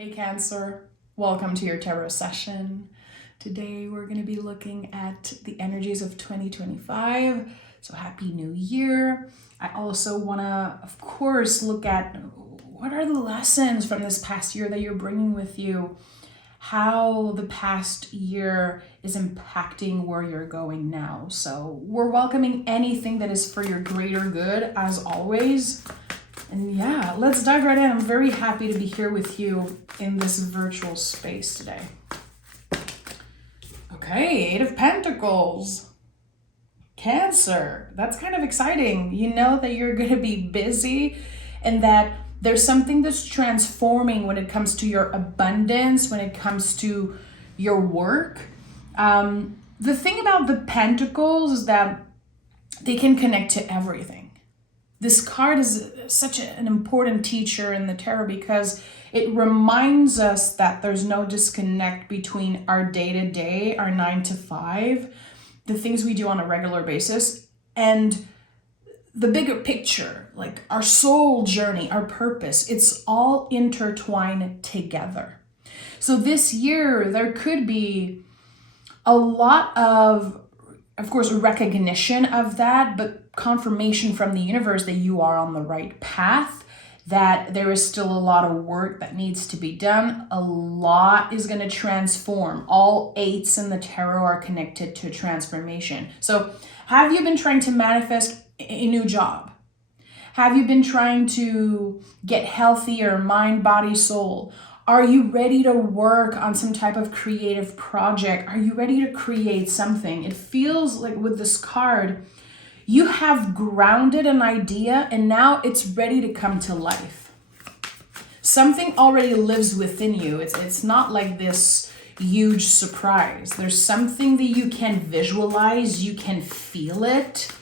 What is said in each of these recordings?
Hey Cancer, welcome to your tarot session. Today we're going to be looking at the energies of 2025. So happy new year. I also want to, of course, look at what are the lessons from this past year that you're bringing with you, how the past year is impacting where you're going now. So we're welcoming anything that is for your greater good as always. And yeah, let's dive right in. I'm very happy to be here with you in this virtual space today. Okay, Eight of Pentacles. Cancer. That's kind of exciting. You know that you're going to be busy and that there's something that's transforming when it comes to your abundance, when it comes to your work. The thing about the Pentacles is that they can connect to everything. This card is such an important teacher in the tarot because it reminds us that there's no disconnect between our day-to-day, our 9 to 5, the things we do on a regular basis, and the bigger picture, like our soul journey, our purpose. It's all intertwined together. So this year, there could be a lot of course, recognition of that, but confirmation from the universe that you are on the right path, that there is still a lot of work that needs to be done. A lot is going to transform. All eights in the tarot are connected to transformation. So have you been trying to manifest a new job? Have you been trying to get healthier, mind, body, soul? Are you ready to work on some type of creative project? Are you ready to create something? It feels like with this card, you have grounded an idea and now it's ready to come to life. Something already lives within you. It's not like this huge surprise. There's something that you can visualize, you can feel it.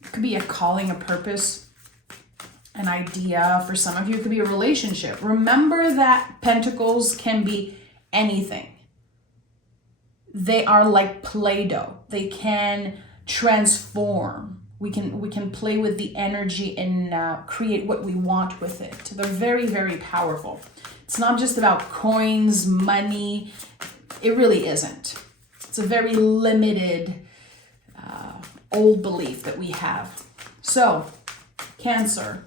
It could be a calling, a purpose, an idea. For some of you, it could be a relationship. Remember that Pentacles can be anything. They are like Play-Doh. They can transform. We can play with the energy and create what we want with it. They're very, very powerful. It's not just about coins, money. It really isn't. It's a very limited old belief that we have. So, Cancer,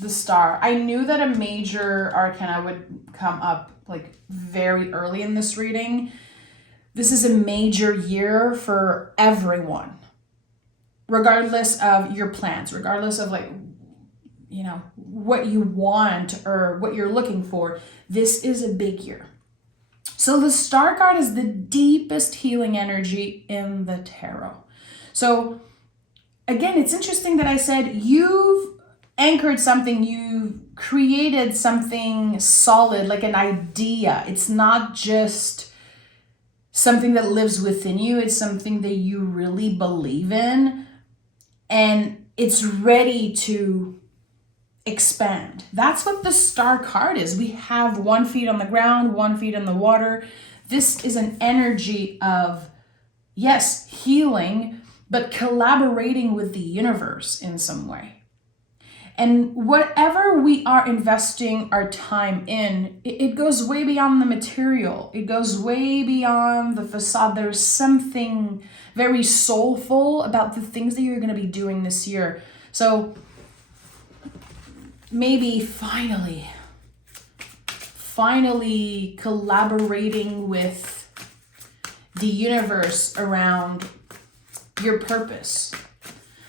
the Star. I knew that a major arcana would come up like very early in this reading. This is a major year for everyone, regardless of your plans, regardless of what you want or what you're looking for. This is a big year. So the Star card is the deepest healing energy in the tarot. So again, it's interesting that I said you've anchored something, you've created something solid, like an idea. It's not just something that lives within you. It's something that you really believe in and it's ready to expand. That's what the Star card is. We have 1 foot on the ground, 1 foot in the water. This is an energy of, yes, healing, but collaborating with the universe in some way. And whatever we are investing our time in, it goes way beyond the material. It goes way beyond the facade. There's something very soulful about the things that you're going to be doing this year. So maybe finally collaborating with the universe around your purpose.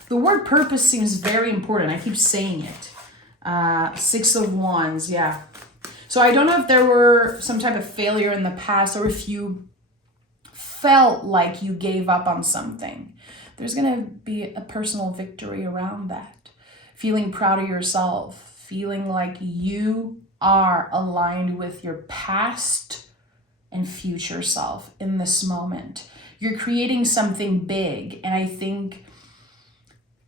The word purpose seems very important. I keep saying it. 6 of Wands, yeah. So I don't know if there were some type of failure in the past or if you felt like you gave up on something. There's going to be a personal victory around that. Feeling proud of yourself, feeling like you are aligned with your past and future self in this moment. You're creating something big, and I think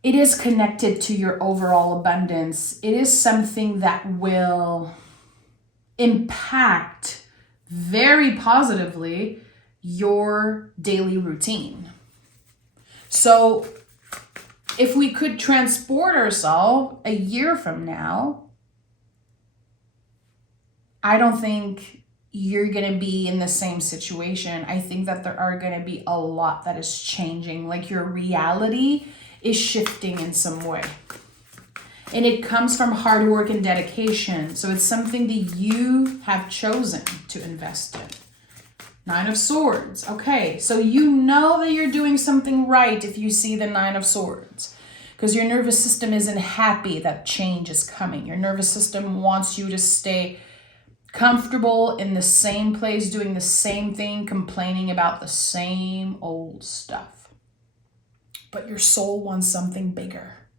it is connected to your overall abundance. It is something that will impact very positively your daily routine. So if we could transport ourselves a year from now, I don't think you're going to be in the same situation. I think that there are going to be a lot that is changing. Like your reality is shifting in some way. And it comes from hard work and dedication. So it's something that you have chosen to invest in. Nine of Swords. Okay, so you know that you're doing something right if you see the Nine of Swords. Because your nervous system isn't happy that change is coming. Your nervous system wants you to stay comfortable in the same place, doing the same thing, complaining about the same old stuff. But your soul wants something bigger,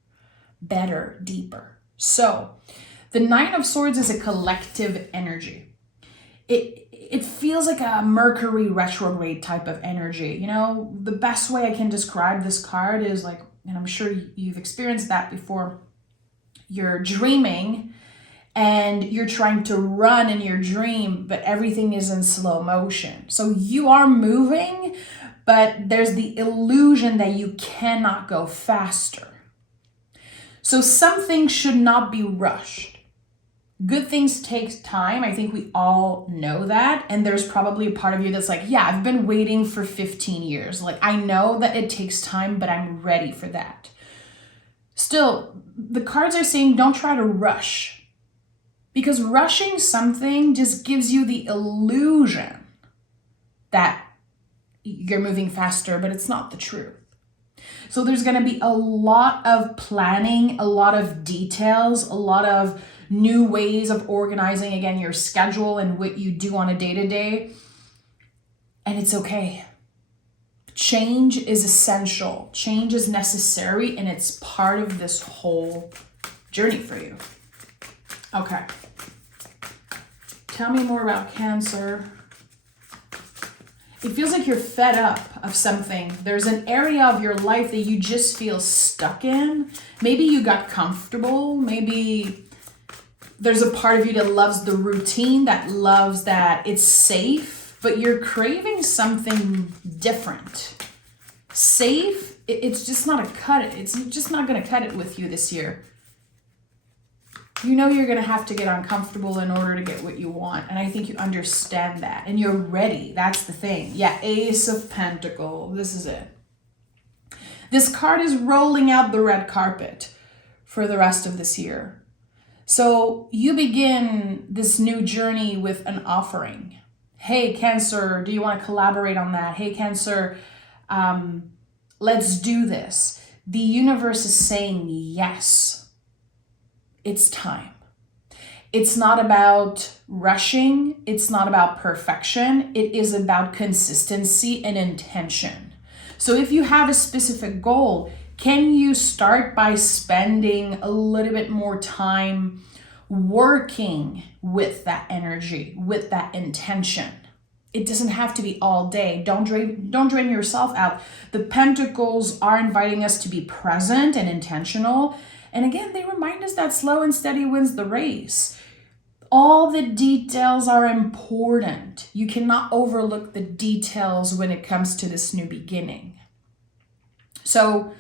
better, deeper. So the Nine of Swords is a collective energy. It feels like a Mercury retrograde type of energy. You know, the best way I can describe this card is like, and I'm sure you've experienced that before, you're dreaming and you're trying to run in your dream, but everything is in slow motion. So you are moving, but there's the illusion that you cannot go faster. So some things should not be rushed. Good things take time. I think we all know that. And there's probably a part of you that's like, yeah, I've been waiting for 15 years. Like, I know that it takes time, but I'm ready for that. Still, the cards are saying don't try to rush. Because rushing something just gives you the illusion that you're moving faster, but it's not the truth. So there's going to be a lot of planning, a lot of details, a lot of new ways of organizing, again, your schedule and what you do on a day-to-day. And it's okay. Change is essential. Change is necessary, and it's part of this whole journey for you. Okay. Tell me more about Cancer. It feels like you're fed up of something. There's an area of your life that you just feel stuck in. Maybe you got comfortable. Maybe there's a part of you that loves the routine, that loves that it's safe, but you're craving something different. Safe, it's just not a cut it. It's just not going to cut it with you this year. You know you're going to have to get uncomfortable in order to get what you want. And I think you understand that. And you're ready. That's the thing. Yeah, Ace of Pentacles. This is it. This card is rolling out the red carpet for the rest of this year. So you begin this new journey with an offering. Hey, Cancer, do you want to collaborate on that? Hey, Cancer, let's do this. The universe is saying yes. It's time. It's not about rushing. It's not about perfection. It is about consistency and intention. So if you have a specific goal, can you start by spending a little bit more time working with that energy, with that intention? It doesn't have to be all day. Don't drain yourself out. The Pentacles are inviting us to be present and intentional. And again, they remind us that slow and steady wins the race. All the details are important. You cannot overlook the details when it comes to this new beginning. So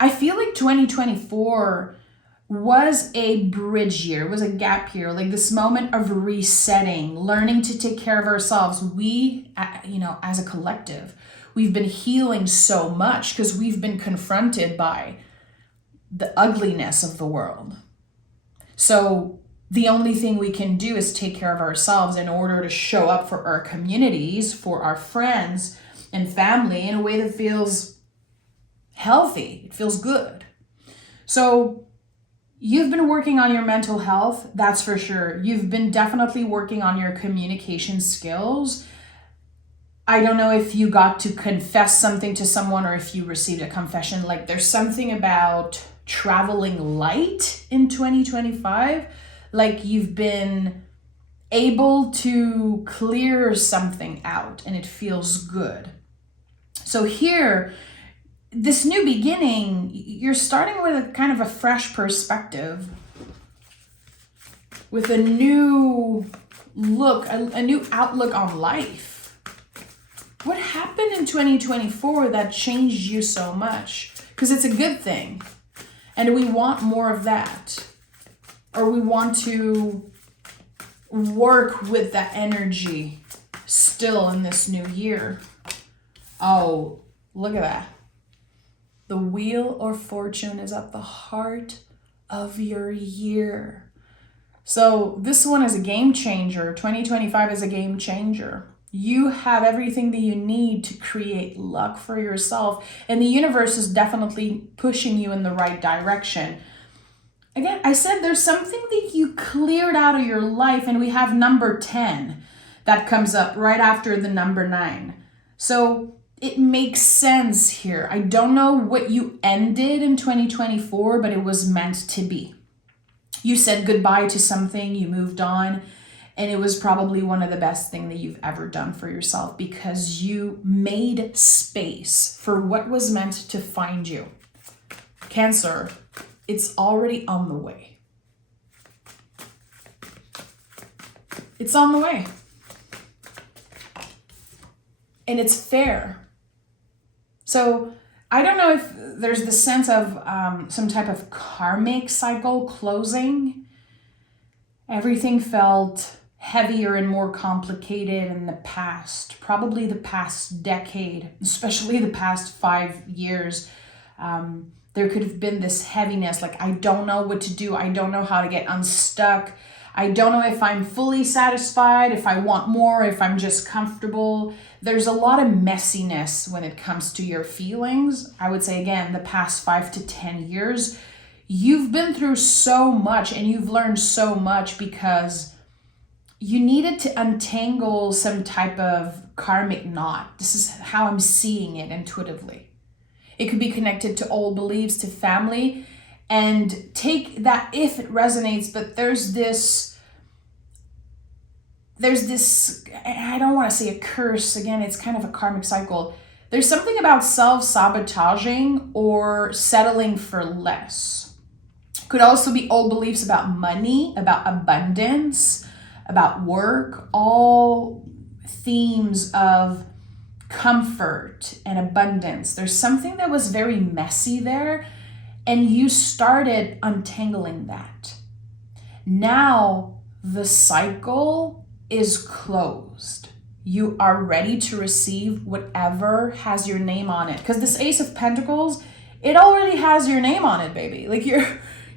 I feel like 2024 was a bridge year, was a gap year, like this moment of resetting, learning to take care of ourselves. We, as a collective, we've been healing so much because we've been confronted by the ugliness of the world. So the only thing we can do is take care of ourselves in order to show up for our communities, for our friends and family in a way that feels healthy. It feels good. So you've been working on your mental health, that's for sure. You've been definitely working on your communication skills. I don't know if you got to confess something to someone or if you received a confession. Like there's something about traveling light in 2025. Like you've been able to clear something out and it feels good. So here, this new beginning, you're starting with a kind of a fresh perspective, with a new look, a new outlook on life. What happened in 2024 that changed you so much? Because it's a good thing. And we want more of that. Or we want to work with that energy still in this new year. Oh, look at that. The Wheel of Fortune is at the heart of your year. So this one is a game changer. 2025 is a game changer. You have everything that you need to create luck for yourself, and the universe is definitely pushing you in the right direction. Again, I said there's something that you cleared out of your life, and we have number 10 that comes up right after the number 9. So it makes sense here. I don't know what you ended in 2024, but it was meant to be. You said goodbye to something, you moved on, and it was probably one of the best things that you've ever done for yourself because you made space for what was meant to find you. Cancer, it's already on the way. It's on the way. And it's fair. So I don't know if there's the sense of some type of karmic cycle closing. Everything felt heavier and more complicated in the past, probably the past decade, especially the past 5 years. There could have been this heaviness, like I don't know what to do. I don't know how to get unstuck. I don't know if I'm fully satisfied, if I want more, if I'm just comfortable. There's a lot of messiness when it comes to your feelings. I would say, again, the past 5 to 10 years, you've been through so much and you've learned so much because you needed to untangle some type of karmic knot. This is how I'm seeing it intuitively. It could be connected to old beliefs, to family, and take that if it resonates, but there's this, I don't want to say a curse, again, it's kind of a karmic cycle. There's something about self-sabotaging or settling for less. Could also be old beliefs about money, about abundance, about work, all themes of comfort and abundance. There's something that was very messy there, and you started untangling that. Now the cycle is closed. You are ready to receive whatever has your name on it. Because this Ace of Pentacles, it already has your name on it, baby. Like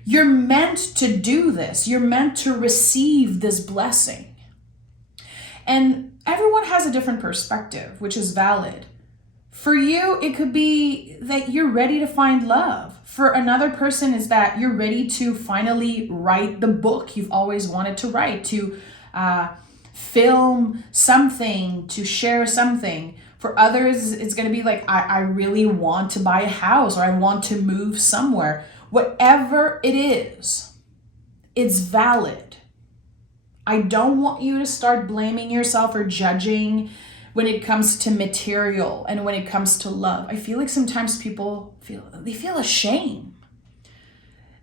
you're meant to do this. You're meant to receive this blessing. And everyone has a different perspective, which is valid. For you, it could be that you're ready to find love. For another person, is that you're ready to finally write the book you've always wanted to write, to film something, to share something. For others, it's going to be like, I really want to buy a house, or I want to move somewhere. Whatever it is, it's valid. I don't want you to start blaming yourself or judging when it comes to material and when it comes to love. I feel like sometimes people feel ashamed.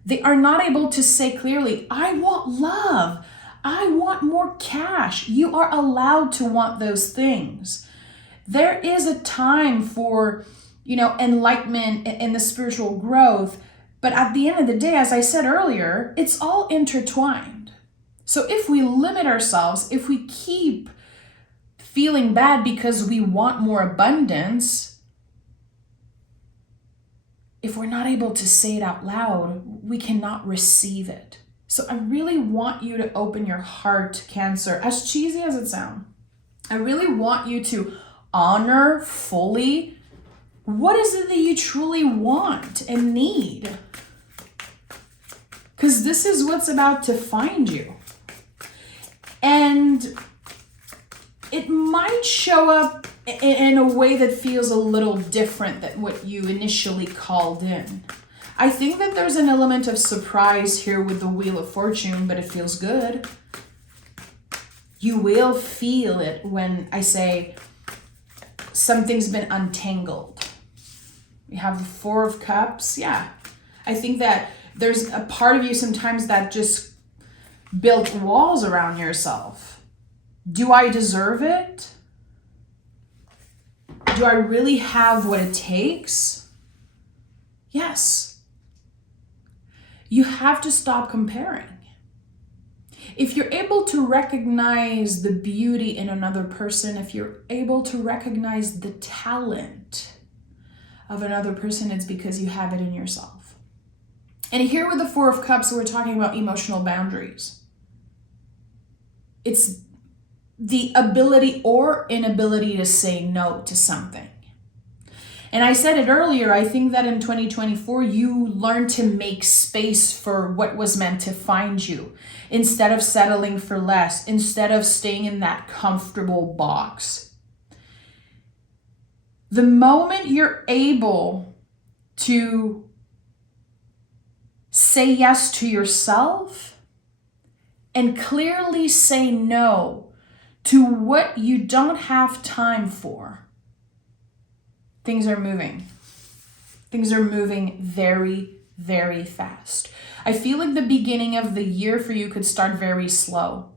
They are not able to say clearly, I want love. I want more cash. You are allowed to want those things. There is a time for, enlightenment and the spiritual growth. But at the end of the day, as I said earlier, it's all intertwined. So if we limit ourselves, if we keep feeling bad because we want more abundance, if we're not able to say it out loud, we cannot receive it. So I really want you to open your heart, Cancer, as cheesy as it sounds. I really want you to honor fully what is it that you truly want and need. Because this is what's about to find you. And it might show up in a way that feels a little different than what you initially called in. I think that there's an element of surprise here with the Wheel of Fortune, but it feels good. You will feel it when I say something's been untangled. We have the Four of Cups. Yeah. I think that there's a part of you sometimes that just built walls around yourself. Do I deserve it? Do I really have what it takes? Yes. You have to stop comparing. If you're able to recognize the beauty in another person, if you're able to recognize the talent of another person, it's because you have it in yourself. And here with the Four of Cups, we're talking about emotional boundaries. It's the ability or inability to say no to something. And I said it earlier, I think that in 2024, you learned to make space for what was meant to find you instead of settling for less, instead of staying in that comfortable box. The moment you're able to say yes to yourself and clearly say no to what you don't have time for, things are moving. Things are moving very, very fast. I feel like the beginning of the year for you could start very slow.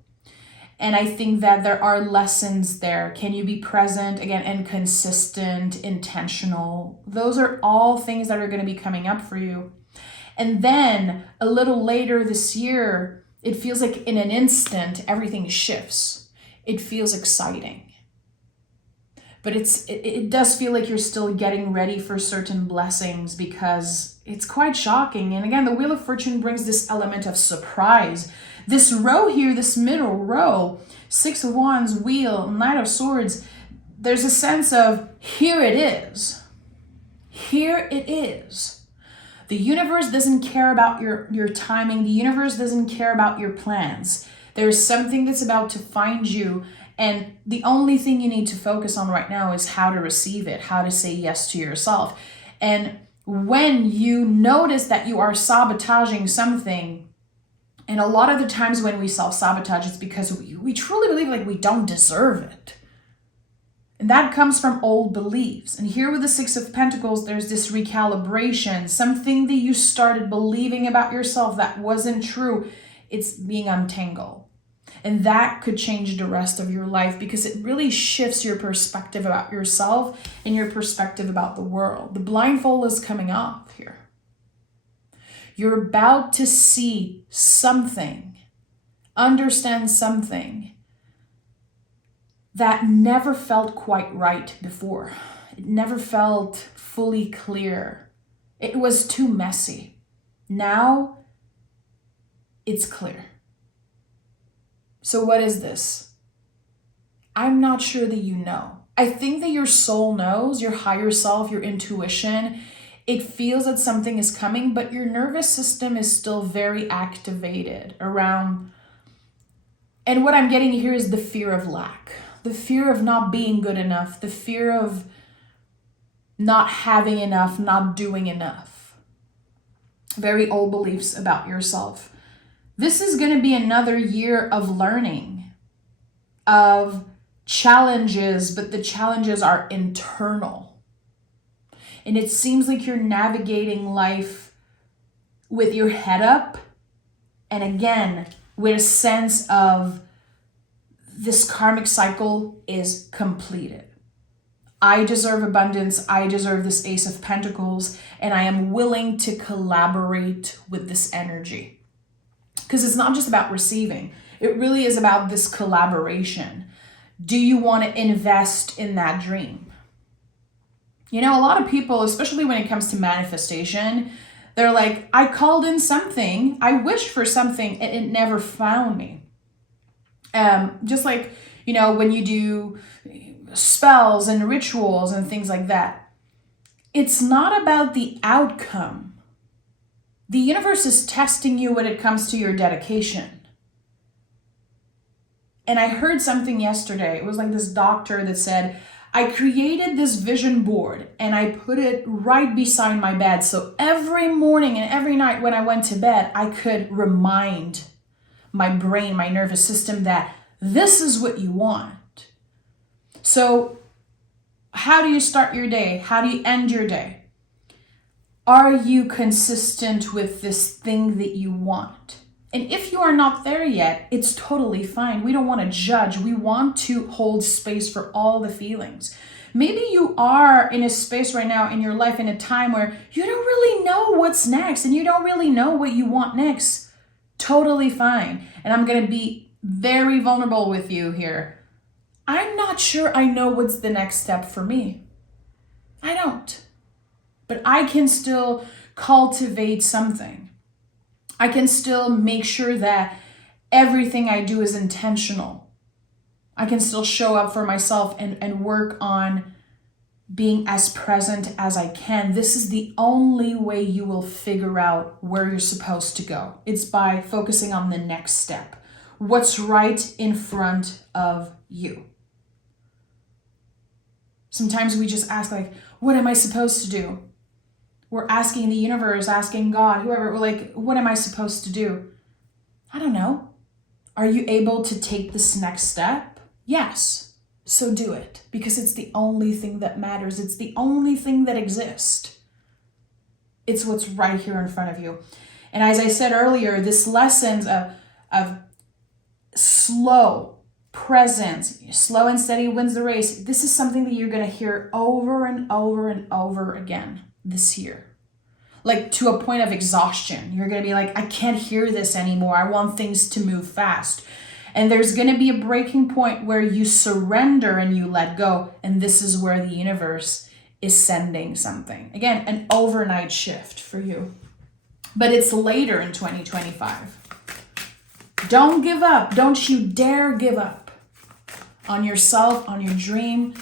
And I think that there are lessons there. Can you be present, again, and consistent, intentional? Those are all things that are going to be coming up for you. And then a little later this year, it feels like in an instant, everything shifts. It feels exciting. But it does feel like you're still getting ready for certain blessings because it's quite shocking. And again, the Wheel of Fortune brings this element of surprise. This row here, this middle row, Six of Wands, Wheel, Knight of Swords, there's a sense of here it is. Here it is. The universe doesn't care about your timing. The universe doesn't care about your plans. There's something that's about to find you. And the only thing you need to focus on right now is how to receive it, how to say yes to yourself. And when you notice that you are sabotaging something, and a lot of the times when we self-sabotage, it's because we truly believe like we don't deserve it. And that comes from old beliefs. And here with the Six of Pentacles, there's this recalibration, something that you started believing about yourself that wasn't true. It's being untangled. And that could change the rest of your life because it really shifts your perspective about yourself and your perspective about the world. The blindfold is coming off here. You're about to see something, understand something that never felt quite right before. It never felt fully clear. It was too messy. Now it's clear. So what is this? I'm not sure that you know. I think that your soul knows, your higher self, your intuition. It feels that something is coming, but your nervous system is still very activated around. And what I'm getting here is the fear of lack, the fear of not being good enough, the fear of not having enough, not doing enough. Very old beliefs about yourself. This is going to be another year of learning, of challenges, but the challenges are internal. And it seems like you're navigating life with your head up. And again, with a sense of this karmic cycle is completed. I deserve abundance. I deserve this Ace of Pentacles. And I am willing to collaborate with this energy. Because it's not just about receiving. It really is about this collaboration. Do you want to invest in that dream? You know, a lot of people, especially when it comes to manifestation, they're like, I called in something, I wished for something, and it never found me. Just like, you know, when you do spells and rituals and things like that, it's not about the outcome. The universe is testing you when it comes to your dedication. And I heard something yesterday. It was like this doctor that said, I created this vision board and I put it right beside my bed. So every morning and every night when I went to bed, I could remind my brain, my nervous system that this is what you want. So how do you start your day? How do you end your day? Are you consistent with this thing that you want? And if you are not there yet, it's totally fine. We don't want to judge. We want to hold space for all the feelings. Maybe you are in a space right now in your life, in a time where you don't really know what's next and you don't really know what you want next. totally fine. And I'm going to be very vulnerable with you here. I'm not sure I know what's the next step for me. I don't. But I can still cultivate something. I can still make sure that everything I do is intentional. I can still show up for myself and work on being as present as I can. This is the only way you will figure out where you're supposed to go. It's by focusing on the next step. What's right in front of you. Sometimes we just ask like, what am I supposed to do? We're asking the universe, asking God, whoever, we're like, what am I supposed to do? I don't know. Are you able to take this next step? Yes. So do it, because it's the only thing that matters. It's the only thing that exists. It's what's right here in front of you. And as I said earlier, this lessons of slow, presence, slow and steady wins the race. This is something that you're going to hear over and over and over again this year. Like to a point of exhaustion. You're going to be like, I can't hear this anymore. I want things to move fast. And there's going to be a breaking point where you surrender and you let go. And this is where the universe is sending something. Again, an overnight shift for you. But it's later in 2025. Don't give up. Don't you dare give up on yourself, on your dream,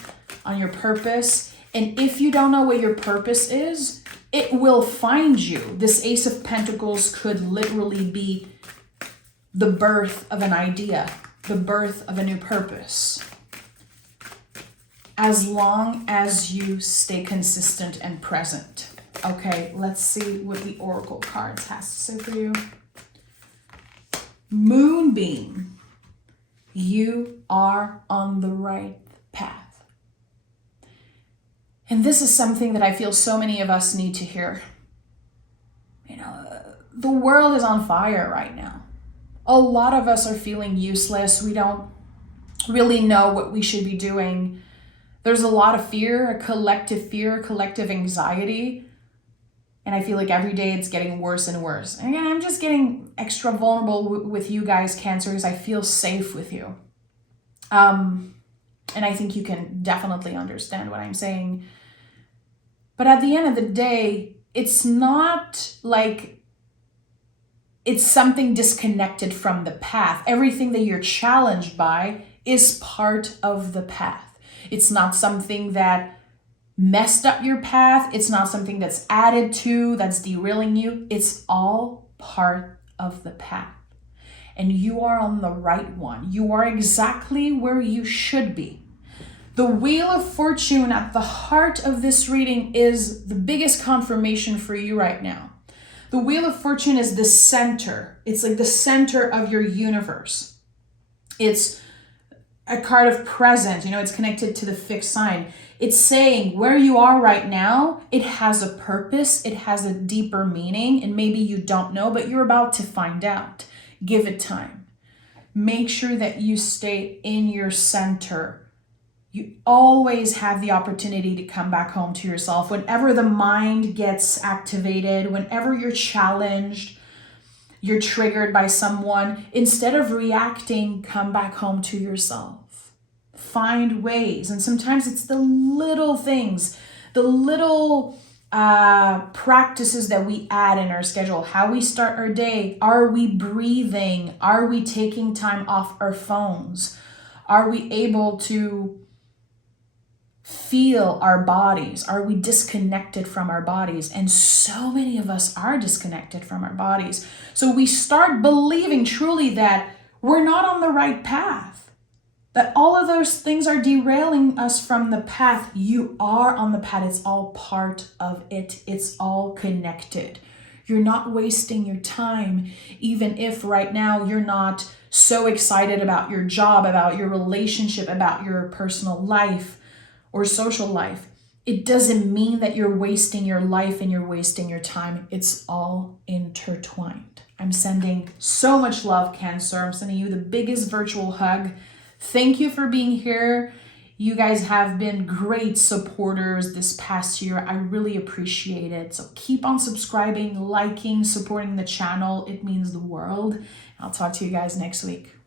on your purpose. And if you don't know what your purpose is, it will find you. This Ace of Pentacles could literally be the birth of an idea, the birth of a new purpose. As long as you stay consistent and present. Okay, let's see what the Oracle cards has to say for you. Moonbeam, you are on the right path. And this is something that I feel so many of us need to hear. You know, the world is on fire right now. A lot of us are feeling useless. We don't really know what we should be doing. There's a lot of fear, a collective anxiety. And I feel like every day it's getting worse and worse. And again, I'm just getting extra vulnerable with you guys, Cancer, because I feel safe with you. And I think you can definitely understand what I'm saying. But at the end of the day, it's not like it's something disconnected from the path. Everything that you're challenged by is part of the path. It's not something that messed up your path. It's not something that's added to, that's derailing you. It's all part of the path. And you are on the right one. You are exactly where you should be. The Wheel of Fortune at the heart of this reading is the biggest confirmation for you right now. The Wheel of Fortune is the center. It's like the center of your universe. It's a card of present. You know, it's connected to the fixed sign. It's saying where you are right now, it has a purpose. It has a deeper meaning. And maybe you don't know, but you're about to find out. Give it time. Make sure that you stay in your center. You always have the opportunity to come back home to yourself. Whenever the mind gets activated, whenever you're challenged, you're triggered by someone, instead of reacting, come back home to yourself. Find ways. And sometimes it's the little things, the little practices that we add in our schedule, how we start our day. Are we breathing? Are we taking time off our phones? Are we able to feel our bodies? Are we disconnected from our bodies? And so many of us are disconnected from our bodies. So we start believing truly that we're not on the right path, that all of those things are derailing us from the path. You are on the path. It's all part of it. It's all connected. You're not wasting your time, even if right now you're not so excited about your job, about your relationship, about your personal life or social life. It doesn't mean that you're wasting your life and you're wasting your time. It's all intertwined. I'm sending so much love, Cancer. I'm sending you the biggest virtual hug. Thank you for being here. You guys have been great supporters this past year. I really appreciate it. So keep on subscribing, liking, supporting the channel. It means the world. I'll talk to you guys next week.